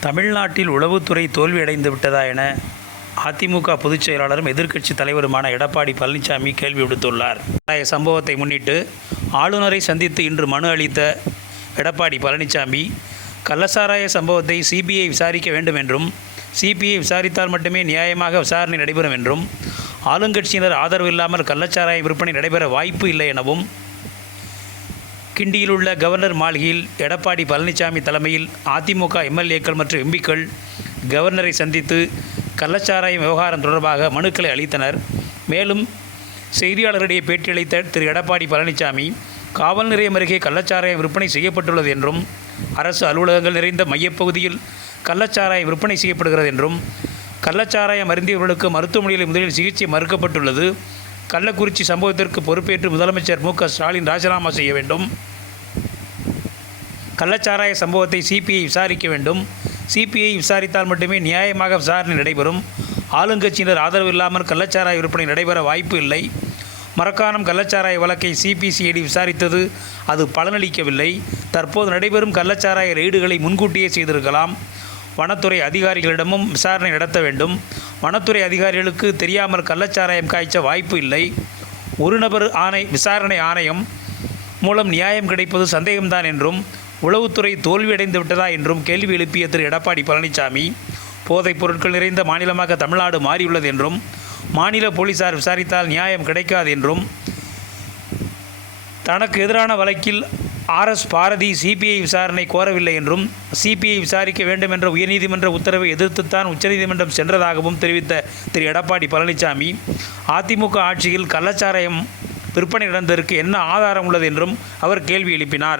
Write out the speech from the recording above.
தமிழ்நாட்டில் உளவுத்துறை தோல்வியடைந்து விட்டதா என அதிமுக பொதுச் செயலாளரும் எதிர்க்கட்சி தலைவருமான எடப்பாடி பழனிசாமி கேள்வி விடுத்துள்ளார். சம்பவத்தை முன்னிட்டு ஆளுநரை சந்தித்து இன்று மனு அளித்த எடப்பாடி பழனிசாமி கள்ளசாராய சம்பவத்தை சிபிஐ விசாரிக்க வேண்டும் என்றும் சிபிஐ விசாரித்தால் மட்டுமே நியாயமாக விசாரணை நடைபெறும் என்றும் ஆளுங்கட்சியினர் ஆதரவு இல்லாமல் கள்ளச்சாராய விற்பனை நடைபெற வாய்ப்பு இல்லை எனவும் கிண்டியில் உள்ள கவர்னர் மாளிகையில் எடப்பாடி பழனிசாமி தலைமையில் அதிமுக எம்எல்ஏக்கள் மற்றும் எம்பிக்கள் கவர்னரை சந்தித்து கள்ளச்சாராயம் விவகாரம் தொடர்பாக மனுக்களை அளித்தனர். மேலும் செய்தியாளர்களிடையே பேட்டியளித்த திரு எடப்பாடி பழனிசாமி காவல் நிலையம் அருகே கள்ளச்சாராயம் விற்பனை செய்யப்பட்டுள்ளது என்றும் அரசு அலுவலகங்கள் நிறைந்த மையப்பகுதியில் கள்ளச்சாராயம் விற்பனை செய்யப்படுகிறது என்றும் கள்ளச்சாராயம் அருந்தியவர்களுக்கு மருத்துவமனையில் முதலில் சிகிச்சை மறுக்கப்பட்டுள்ளது. கள்ளக்குறிச்சி சம்பவத்திற்கு பொறுப்பேற்று முதலமைச்சர் மு க ஸ்டாலின் ராஜினாமா செய்ய வேண்டும். கள்ளச்சாராய சம்பவத்தை சிபிஐ விசாரிக்க வேண்டும். சிபிஐ விசாரித்தால் மட்டுமே நியாயமாக விசாரணை நடைபெறும். ஆளுங்கட்சியினர் ஆதரவு இல்லாமல் கள்ளச்சாராய விற்பனை நடைபெற வாய்ப்பு இல்லை. மரக்காணம் கள்ளச்சாராய வழக்கை சிபிசிஐடி விசாரித்தது. அது பலனளிக்கவில்லை. தற்போது நடைபெறும் கள்ளச்சாராய ரெய்டுகளை முன்கூட்டியே செய்திருக்கலாம். வனத்துறை அதிகாரிகளிடமும் விசாரணை நடத்த வேண்டும். வனத்துறை அதிகாரிகளுக்கு தெரியாமல் கள்ளச்சாராயம் காய்ச்ச வாய்ப்பு இல்லை. ஒரு நபர் ஆணை விசாரணை ஆணையம் மூலம் நியாயம் கிடைப்பது சந்தேகம்தான் என்றும் உளவுத்துறை தோல்வியடைந்து விட்டதா என்றும் கேள்வி எழுப்பிய திரு. எடப்பாடி பழனிசாமி போதைப் பொருட்கள் நிறைந்த மாநிலமாக தமிழ்நாடு மாறியுள்ளது என்றும் மாநில போலீசார் விசாரித்தால் நியாயம் கிடைக்காது என்றும் தனக்கு எதிரான வழக்கில் ஆர்எஸ் பாரதி சிபிஐ விசாரணை கோரவில்லை என்றும் சிபிஐ விசாரிக்க வேண்டும் என்ற உயர்நீதிமன்ற உத்தரவை எதிர்த்துத்தான் உச்சநீதிமன்றம் சென்றதாகவும் தெரிவித்த திரு. எடப்பாடி பழனிசாமி அதிமுக ஆட்சியில் கள்ளச்சாராயம் விற்பனை நடந்ததற்கு என்ன ஆதாரம் உள்ளது என்றும் அவர் கேள்வி எழுப்பினார்.